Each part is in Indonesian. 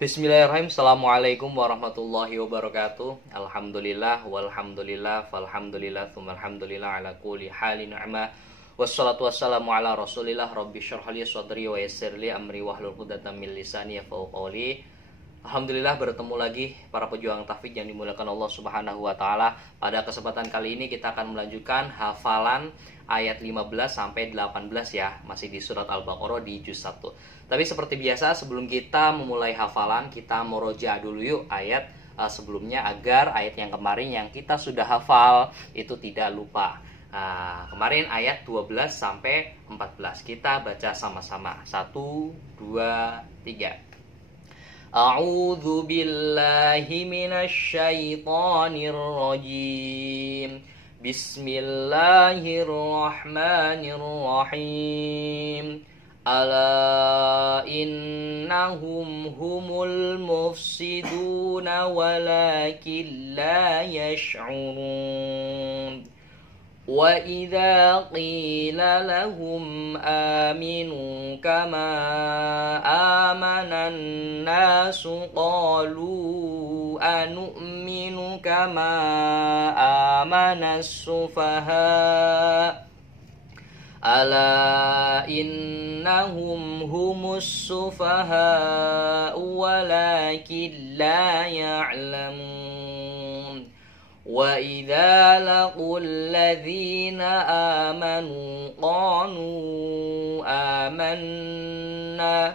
Bismillahirrahmanirrahim. Assalamualaikum warahmatullahi wabarakatuh. Alhamdulillah walhamdulillah falhamdulillah tsummalhamdulillah ala kulli halin ni'mah. Wassalatu wassalamu ala Rasulillah rabbi syrah li sadri wa yassir li amri wahlul 'uqdatam min lisani yafqahu qawli. Alhamdulillah bertemu lagi para pejuang tahfidz yang dimuliakan Allah Subhanahu wa taala. Pada kesempatan kali ini kita akan melanjutkan hafalan ayat 15 sampai 18 ya, masih di surat Al-Baqarah di juz 1. Tapi seperti biasa sebelum kita memulai hafalan, kita murojaah dulu yuk ayat sebelumnya agar ayat yang kemarin yang kita sudah hafal itu tidak lupa. Kemarin ayat 12 sampai 14 kita baca sama-sama. 1 2 3. A'udzu billahi minasy syaithanir rajim. Bismillahirrahmanirrahim. Ala innahum humul mufsiduna walakin la yash'urun. وَإِذَا قِيلَ لَهُمْ آمِنُوا كَمَا آمَنَ النَّاسُ قَالُوا أَنُؤْمِنُ كَمَا آمَنَ السُّفَهَاءُ أَلَا إِنَّهُمْ هُمُ السُّفَهَاءُ وَلَكِنْ لَا يَعْلَمُونَ وَإِذَا لَقُوا الَّذِينَ آمَنُوا قَالُوا آمَنَّا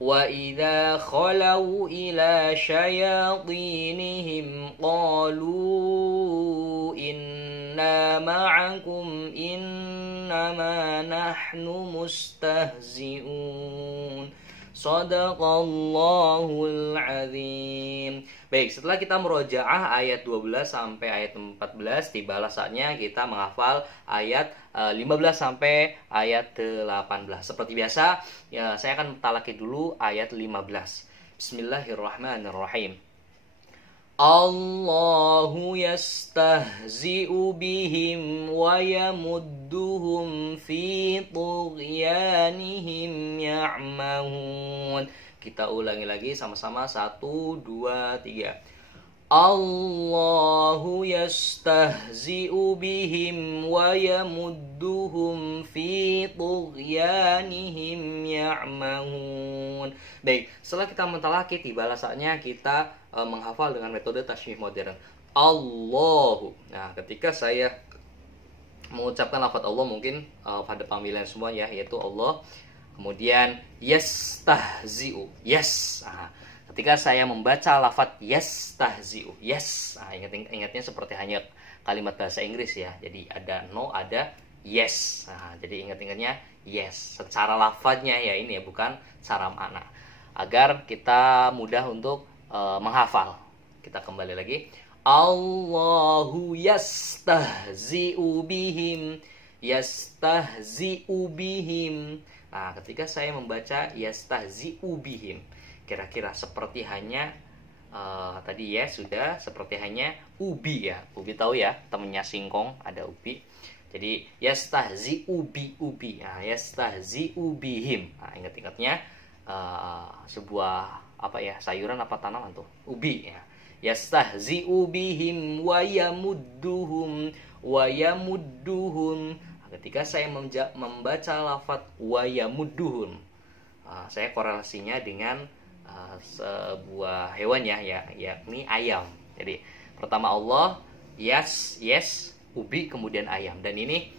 وَإِذَا خَلَوْا إِلَى شَيَاطِينِهِمْ قَالُوا إِنَّا مَعَكُمْ إِنَّمَا نَحْنُ مُسْتَهْزِئُونَ Shadaqallahul azim. Baik, setelah kita murojaah ayat 12 sampai ayat 14, tibalah saatnya kita menghafal ayat 15 sampai ayat 18. Seperti biasa, ya, saya akan talaki dulu ayat 15. Bismillahirrahmanirrahim. Allahu yastahzi'u bihim wa yamudduhum fi tughyanihim ya'mahun. Kita ulangi lagi sama-sama. 1, 2, 3. Allahu yastahzi'u bihim wa yamudduhum fi tughyanihim ya'mahun. Baik, setelah kita mentalaki, tibalah saatnya kita menghafal dengan metode tasydih modern. Allahu. Nah, ketika saya mengucapkan lafaz Allah mungkin pada panggilan semua ya, yaitu Allah. Kemudian yastahzi'u. Yes. Nah, ketika saya membaca lafaz yastahzi'u. Yes. Nah, ingatnya seperti hanya kalimat bahasa Inggris ya. Jadi ada no, ada yes. Nah, jadi ingat-ingatnya yes. Secara lafaznya ya ini ya, bukan cara makna. Agar kita mudah untuk menghafal. Kita kembali lagi. Allahu yastahzi'u bihim. Yastahzi'u bihim. Nah, ketika saya membaca yastahzi'u bihim, kira-kira seperti hanya tadi ya sudah, seperti hanya ubi ya. Ubi tahu ya, temennya singkong ada ubi. Jadi yastahzi'u bi ubi. Nah, yastahzi'u bihim. Nah, ingat-ingatnya sebuah apa ya, sayuran apa tanaman tuh, ubi ya. Yastahzi'u bihim wa yamudduhum wa yamudduhum. Ketika saya membaca lafaz wa yamudduhum, saya korelasinya dengan sebuah hewan ya, yakni ayam. Jadi pertama Allah, yes, ubi, kemudian ayam. Dan ini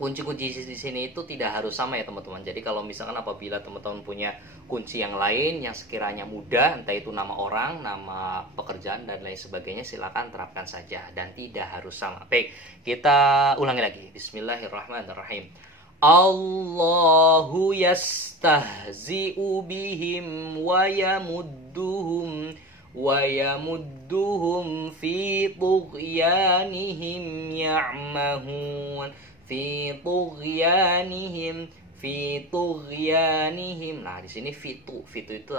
kunci-kunci di sini itu tidak harus sama ya teman-teman. Jadi kalau misalkan apabila teman-teman punya kunci yang lain yang sekiranya mudah, entah itu nama orang, nama pekerjaan dan lain sebagainya, silakan terapkan saja dan tidak harus sama. Baik, kita ulangi lagi. Bismillahirrahmanirrahim. Allahu yastahzi'u bihim wa yamudduhum fi tughyanihim ya'mahun. Fi tughyanihim. Nah, di sini fitu itu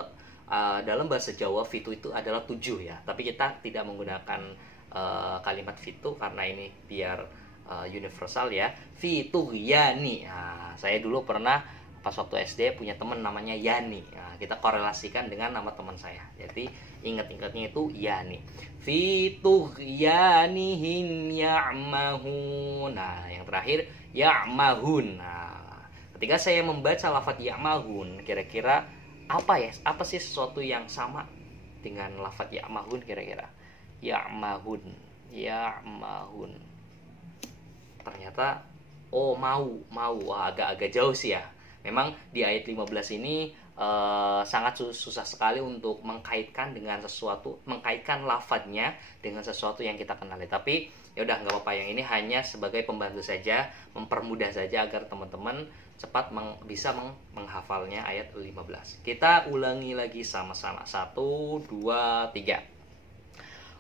dalam bahasa Jawa fitu itu adalah 7 ya. Tapi kita tidak menggunakan kalimat fitu karena ini biar universal ya. Fi tughyani. Nah, saya dulu pernah pas waktu SD punya teman namanya Yani. Nah, kita korelasikan dengan nama teman saya. Jadi ingat-ingatnya itu Yani. Fi tughyanihim ya'mahun. Nah, yang terakhir ya'mahun. Nah, ketika saya membaca lafaz ya'mahun, kira-kira apa ya? Apa sih sesuatu yang sama dengan lafaz ya'mahun kira-kira? Ya'mahun. Ya'mahun. Ternyata mau. Wah, agak-agak jauh sih ya. Memang di ayat 15 ini sangat susah sekali untuk mengkaitkan dengan sesuatu, mengkaitkan lafadznya dengan sesuatu yang kita kenali. Tapi ya udah, nggak apa-apa, yang ini hanya sebagai pembantu saja, mempermudah saja agar teman-teman cepat bisa menghafalnya ayat 15. Kita ulangi lagi sama-sama. 1, 2, 3.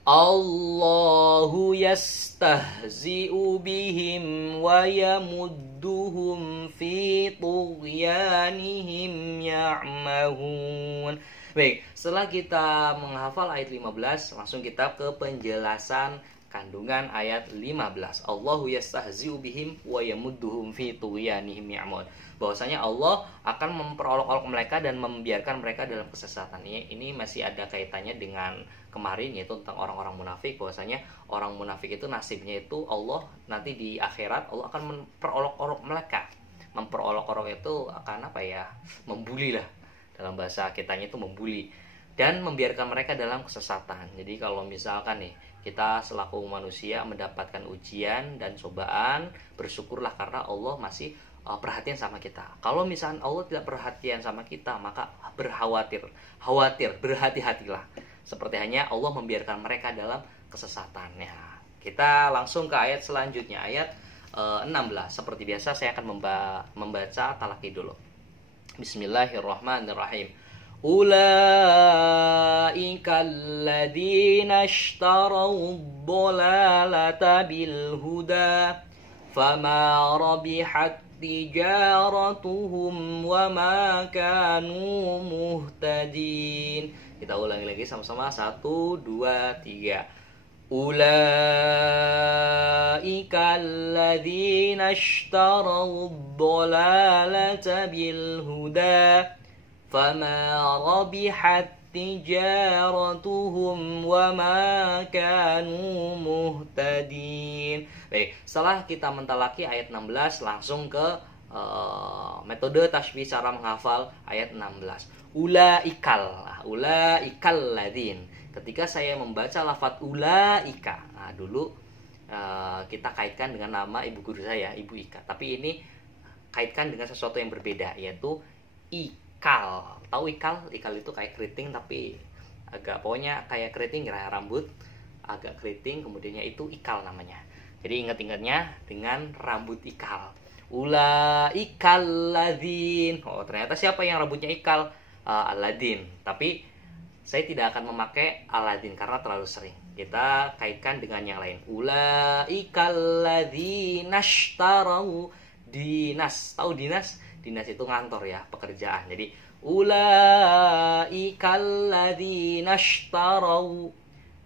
Allahu yastahzi'u bihim wa yamudduhum fi tughyanihim ya'mahun. Baik, setelah kita menghafal ayat 15, langsung kita ke penjelasan kandungan ayat 15. Allahu yastahzi'u bihim wa yamudduhum fi tughyanihim ya'mahun. Bahwasanya Allah akan memperolok-olok mereka dan membiarkan mereka dalam kesesatan. Ini masih ada kaitannya dengan kemarin, yaitu tentang orang-orang munafik. Bahwasanya orang munafik itu nasibnya itu Allah nanti di akhirat Allah akan memperolok-olok mereka. Memperolok-olok itu akan apa ya? Membuli lah. Dalam bahasa kitanya itu membuli dan membiarkan mereka dalam kesesatan. Jadi kalau misalkan nih kita selaku manusia mendapatkan ujian dan cobaan, bersyukurlah karena Allah masih perhatian sama kita. Kalau misalnya Allah tidak perhatian sama kita, maka berhati-hatilah. Seperti hanya Allah membiarkan mereka dalam kesesatannya. Kita langsung ke ayat selanjutnya, ayat 16. Seperti biasa saya akan membaca talaki dulu. Bismillahirrahmanirrahim. Ulaika alladzina ishtaraw ad-dhalalata bil huda fama rabihat tijaratuhum wa ma kanu muhtadin. Kita ulangi lagi sama-sama. 1, 2, 3. Ulaika alladzina ishtaraw ad-dhalalata bil huda fama rabihat tijaratuhum wa ma kanu muhtadin. Baik, setelah kita mentalaki ayat 16, langsung ke metode tasbih cara menghafal ayat 16. Ulaikal ladin. Ketika saya membaca lafaz ulaika, nah dulu kita kaitkan dengan nama ibu guru saya, Ibu Ika. Tapi ini kaitkan dengan sesuatu yang berbeda, yaitu ikal. Tahu ikal? Ikal itu kayak keriting tapi agak, pokoknya kayak keriting, rambut agak keriting, kemudiannya itu ikal namanya. Jadi ingat-ingatnya dengan rambut ikal. Ulaikal ladzin. Oh, ternyata siapa yang rambutnya ikal? Aladin. Tapi saya tidak akan memakai Aladin karena terlalu sering. Kita kaitkan dengan yang lain. Ulaikal ladzina ishtarau dinas. Tahu dinas? Dinas itu ngantor ya, pekerjaan. Jadi ulaikal ladzina ishtarau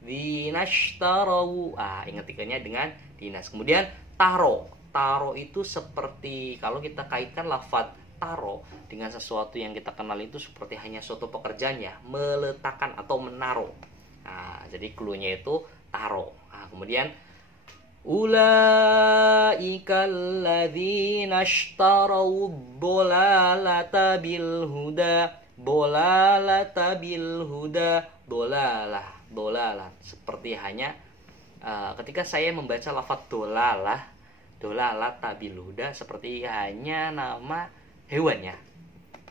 dinashtarau. Ingat-ingatnya dengan dinas. Kemudian taro. Taro itu seperti, kalau kita kaitkan lafaz taro dengan sesuatu yang kita kenal itu seperti hanya suatu pekerjaan ya, meletakkan atau menaruh. Jadi cluenya itu taro. Kemudian ulaikal ladzina ishtarau ad-dhalalata bil huda. Bolalata bil huda. Dolalah seperti hanya ketika saya membaca lafaz dolalata bil huda seperti hanya nama hewannya.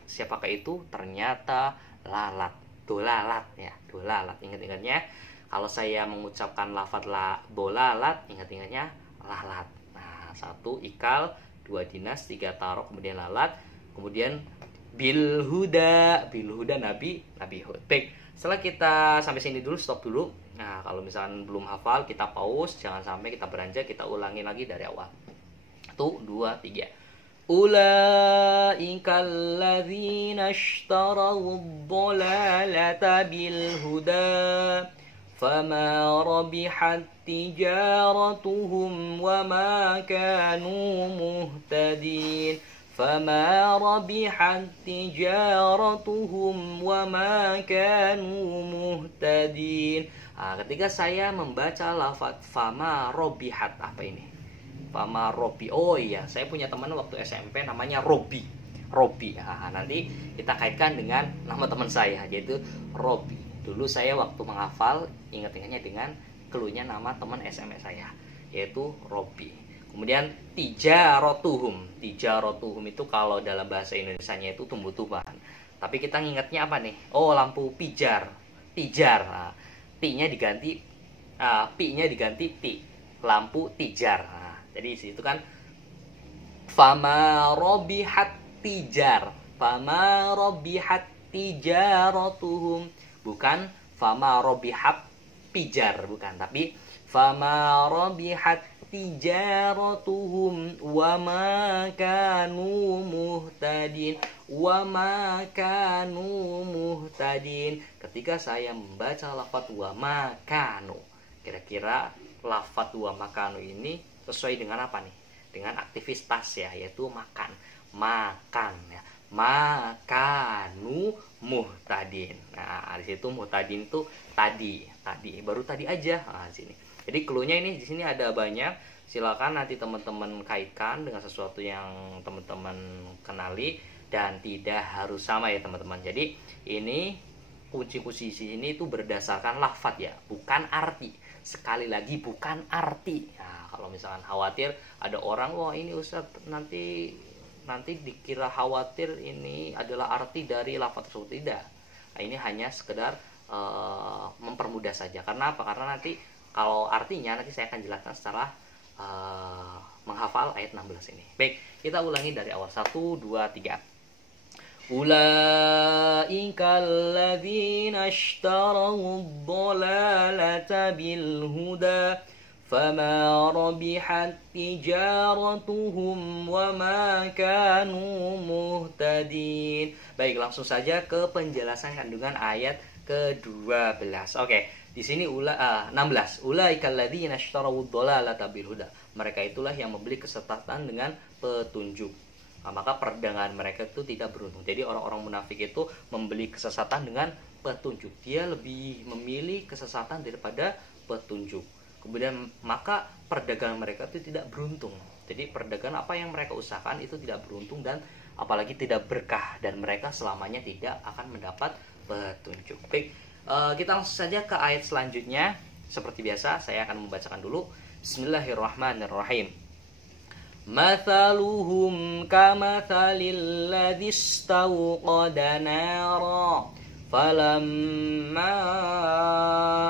Siapakah itu? Ternyata lalat. Dolalat ya, dolalat. Ingat-ingatnya kalau saya mengucapkan lafaz dolalat, ingat-ingatnya lalat. 1 ikal, 2 dinas, 3 taro, kemudian lalat, kemudian bil huda Nabi Hud. Baik, setelah kita sampai sini dulu, stop dulu. Kalau misalkan belum hafal, kita pause, jangan sampai kita beranjak, kita ulangi lagi dari awal. 1, 2, 3. Ulaikal ladzina ishtarau ad-dhalalata bil huda fama rabihat tijaratuhum wa ma kanu muhtadin. fama rabihat tijaratuhum wa ma kanu muhtadin. Ketika saya membaca lafaz fama robihat, apa ini? Fama robi. Oh iya, saya punya teman waktu SMP namanya Robi. Nanti kita kaitkan dengan nama teman saya, yaitu Robi. Dulu saya waktu menghafal ingat-ingatnya dengan cluenya nama teman SMP saya, yaitu Robi. Kemudian tijarotuhum itu kalau dalam bahasa Indonesianya itu tumbuh-tumbuhan. Tapi kita ingatnya apa nih? Oh, lampu pijar. T-nya diganti P-nya diganti T. Lampu tijar. Jadi di situ kan fama robihat tijaratuhum, bukan fama robihat pijar, bukan, tapi fama robihat tijaratuhum wa ma kanu muhtadin. Ketika saya membaca lafaz wa ma kanu, kira-kira lafaz wa ma kanu ini sesuai dengan apa nih? Dengan aktivitas ya, yaitu makan ya. Makanu muhtadin. Di situ muhtadin itu tadi baru tadi aja. Di sini. Jadi cluenya ini di sini ada banyak. Silakan nanti teman-teman kaitkan dengan sesuatu yang teman-teman kenali dan tidak harus sama ya teman-teman. Jadi ini kunci-kunci ini itu berdasarkan lafaz ya, bukan arti. Sekali lagi bukan arti. Kalau misalkan khawatir ada orang, wah ini Ustaz nanti dikira khawatir ini adalah arti dari lafaz tersebut. Tidak. Ini hanya sekedar mempermudah saja. Karena apa? Karena nanti kalau artinya nanti saya akan jelaskan setelah menghafal ayat 16 ini. Baik, kita ulangi dari awal. 1, 2, 3. Ulaika alladzina ishtaraw ad-dhalalata bil huda fama rabihat tijaratuhum wa ma kanu muhtadin. Baik, langsung saja ke penjelasan kandungan ayat ke-12. Oke, di sini 16. Ulaikal ladzina ishtaraw ad-dhalalata bil huda. Mereka itulah yang membeli kesesatan dengan petunjuk. Maka perdagangan mereka itu tidak beruntung. Jadi orang-orang munafik itu membeli kesesatan dengan petunjuk. Dia lebih memilih kesesatan daripada petunjuk. Kemudian maka perdagangan mereka itu tidak beruntung. Jadi perdagangan apa yang mereka usahakan itu tidak beruntung dan apalagi tidak berkah, dan mereka selamanya tidak akan mendapat petunjuk. Baik, kita langsung saja ke ayat selanjutnya. Seperti biasa saya akan membacakan dulu. Bismillahirrahmanirrahim. Mathaluhum kamathalil ladzi istawqada nara falamma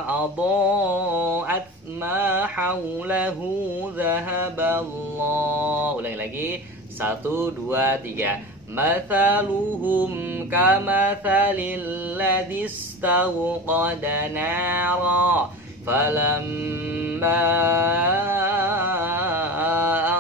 adaa'at ma hawlahu dhahaballahu. Ulangi lagi. 1, 2, 3. Mathaluhum kamathalil ladzi istawqada nara falamma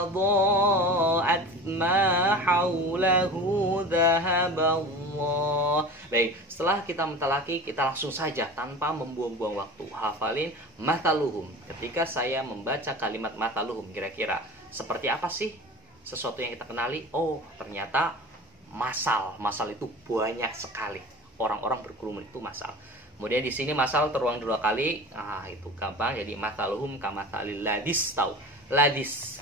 adaa'at ma hawlahu dhahaballahu. Baik, setelah kita mentalaki, kita langsung saja tanpa membuang-buang waktu hafalin mataluhum. Ketika saya membaca kalimat mataluhum, kira-kira seperti apa sih sesuatu yang kita kenali? Oh, ternyata masal itu banyak sekali. Orang-orang berkerumun itu masal. Kemudian di sini masal terulang 2 kali. Itu gampang. Jadi mataluhum kamathalil ladis. Ladis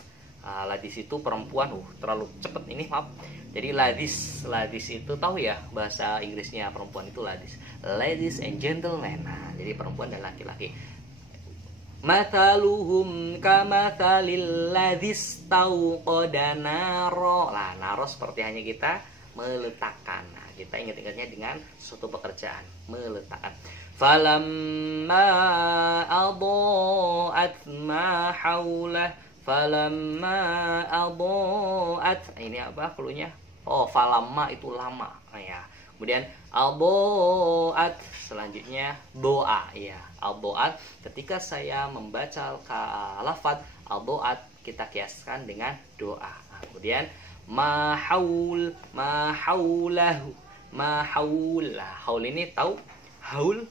itu perempuan. Terlalu cepat ini, maaf. Jadi ladis itu tahu ya bahasa Inggrisnya perempuan itu ladis. Ladies and gentlemen. Jadi perempuan dan laki-laki. Mathaluhum kamathalil ladis tauqada naro. Naro seperti hanya kita meletakkan. Kita ingat-ingatnya dengan suatu pekerjaan, meletakkan. Falamma adaa'at ma haulah. Falamma adaa'at. Ini apa cluenya? Oh, falamma itu lama ya. Kemudian adaa'at selanjutnya doa ya. Adaa'at ketika saya membaca lafaz adaa'at kita kiaskan dengan doa. Kemudian mahaulahu. Haul ini tahu? Haul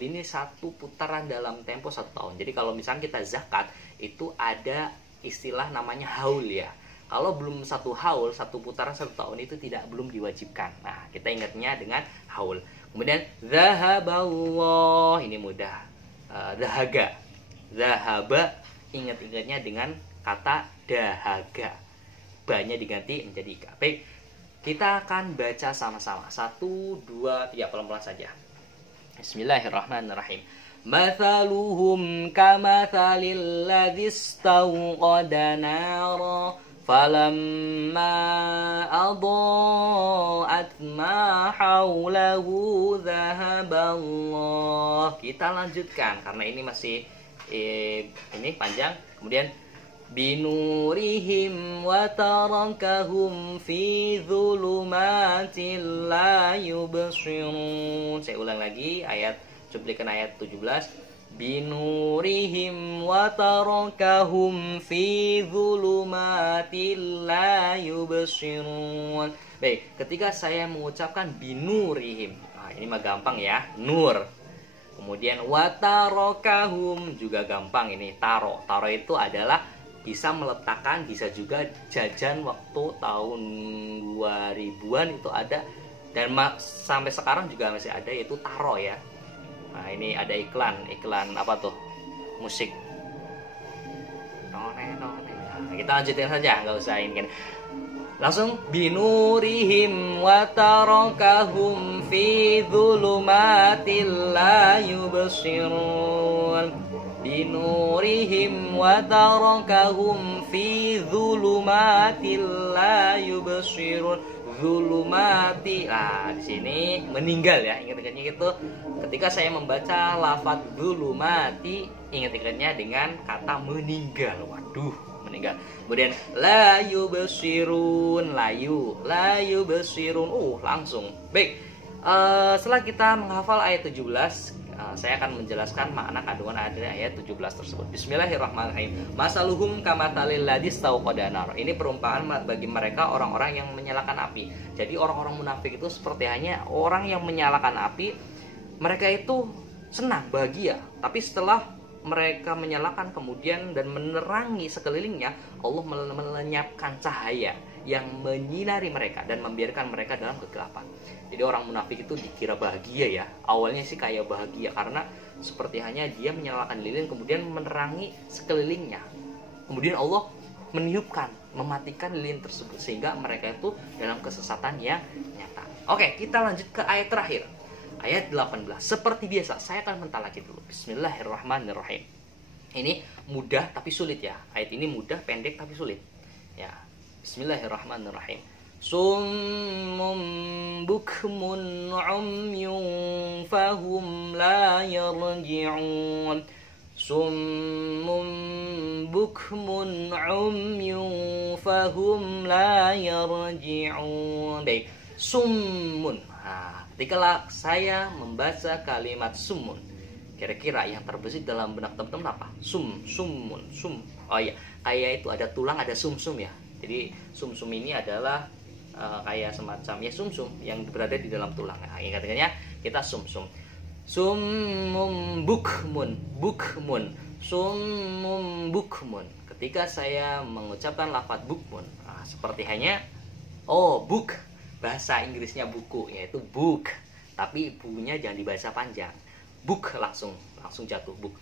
ini satu putaran dalam tempo 1 tahun. Jadi kalau misalnya kita zakat itu ada istilah namanya haul ya. Kalau belum satu haul, satu putaran 1 tahun itu belum diwajibkan. Nah, kita ingatnya dengan haul. Kemudian zahaballah, ini mudah. Dahaga. Zahaba, ingat-ingatnya dengan kata dahaga. Ba-nya diganti menjadi ka. Baik, kita akan baca sama-sama. 1, 2, 3, pelan-pelan saja. Bismillahirrahmanirrahim. Mathaluhum kamathalil ladzi istawqada nara falamma adaa'at ma haulahu dhahaballah. Kita lanjutkan karena ini masih ini panjang. Kemudian binurihim wa tarakahum fi dhulumatil la yubsirun. Saya ulang lagi cuplikan ayat 17. Binurihim wa tarakahum fi dhulumatil la yubsirun. Baik, ketika saya mengucapkan binurihim, ini mah gampang ya, nur. Kemudian wa tarakahum juga gampang, ini taro. Taro itu adalah bisa meletakkan, bisa juga jajan waktu tahun 2000-an itu ada, dan sampai sekarang juga masih ada, yaitu taro ya. Nah, ini ada iklan apa tuh? Musik. Nah, kita lanjutin saja, nggak usah ini kan. Langsung binurihim wa tarakahum fi dhulumatil la yubsirun. Binurihim wa tarakahum fi dhulumatil la yubsirun. Zulumati. Nah, di sini meninggal ya. Ingat-ingatnya itu ketika saya membaca lafaz zulumati, ingat-ingatnya dengan kata meninggal. Waduh, meninggal. Kemudian la yubsirun, la yubsirun. Langsung. Baik. Setelah kita menghafal ayat 17, saya akan menjelaskan makna kandungan ayat 17 tersebut. Bismillahirrahmanirrahim. Masaluhum kamathalil ladzi istawqada nar. Ini perumpamaan bagi mereka orang-orang yang menyalakan api. Jadi orang-orang munafik itu seperti hanya orang yang menyalakan api. Mereka itu senang, bahagia. Tapi setelah mereka menyalakan kemudian dan menerangi sekelilingnya, Allah melenyapkan cahaya yang menyinari mereka dan membiarkan mereka dalam kegelapan. Jadi orang munafik itu dikira bahagia ya. Awalnya sih kayak bahagia karena seperti hanya dia menyalakan lilin kemudian menerangi sekelilingnya. Kemudian Allah meniupkan, mematikan lilin tersebut sehingga mereka itu dalam kesesatan yang nyata. Oke, kita lanjut ke ayat terakhir. Ayat 18. Seperti biasa, saya akan mentalaki dulu. Bismillahirrahmanirrahim. Ini mudah tapi sulit ya. Ayat ini mudah, pendek tapi sulit. Ya. Bismillahirrahmanirrahim. Summum bukmun umyun fahum la yarji'un. Summum bukmun umyun fahum la yarji'un. Baik, summun. Ketika saya membaca kalimat summun, kira-kira yang terbesit dalam benak teman-teman apa? Summun. Oh iya, kayak itu ada tulang, ada sumsum ya. Jadi sumsum ini adalah kayak semacam ya sumsum yang berada di dalam tulang. Nah, ingat-ingatnya kita sumsum. Summum bukmun. Summum bukmun. Ketika saya mengucapkan lafaz bukmun, seperti hanya book, bahasa Inggrisnya buku, yaitu book. Tapi bukunya jangan dibaca panjang. Book langsung jatuh book.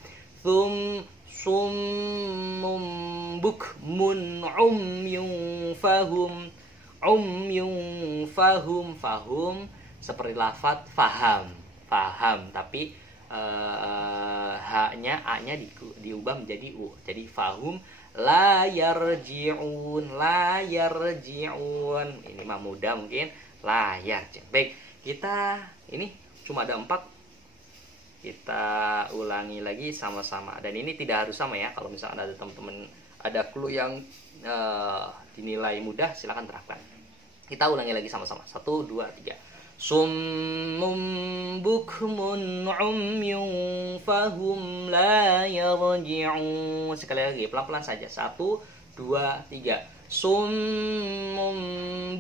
Summum bukmun umyun fahum seperti lafaz faham tapi a-nya diubah menjadi u. Jadi fahum la yarji'un. Ini mah mudah mungkin la yarji'. Baik, kita ini cuma ada 4. Kita ulangi lagi sama-sama. Dan ini tidak harus sama ya. Kalau misalnya ada teman-teman ada clue yang dinilai mudah, silakan terapkan. Kita ulangi lagi sama-sama. 1, 2, 3. Summum bukmun umyun fahum la yarji'un. Sekali lagi, pelan-pelan saja. 1, 2, 3. Summum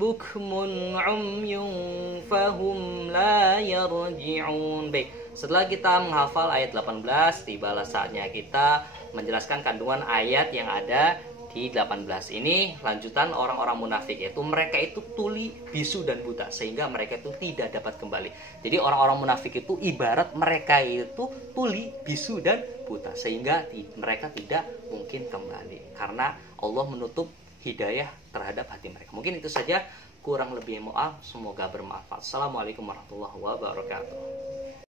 bukmun umyun fahum la yarji'un. Baik, setelah kita menghafal ayat 18, tibalah saatnya kita menjelaskan kandungan ayat yang ada Di 18 ini lanjutan orang-orang munafik, yaitu mereka itu tuli, bisu, dan buta, sehingga mereka itu tidak dapat kembali. Jadi orang-orang munafik itu ibarat mereka itu tuli, bisu, dan buta, sehingga mereka tidak mungkin kembali karena Allah menutup hidayah terhadap hati mereka. Mungkin itu saja, kurang lebih mohon maaf, semoga bermanfaat. Assalamualaikum warahmatullahi wabarakatuh.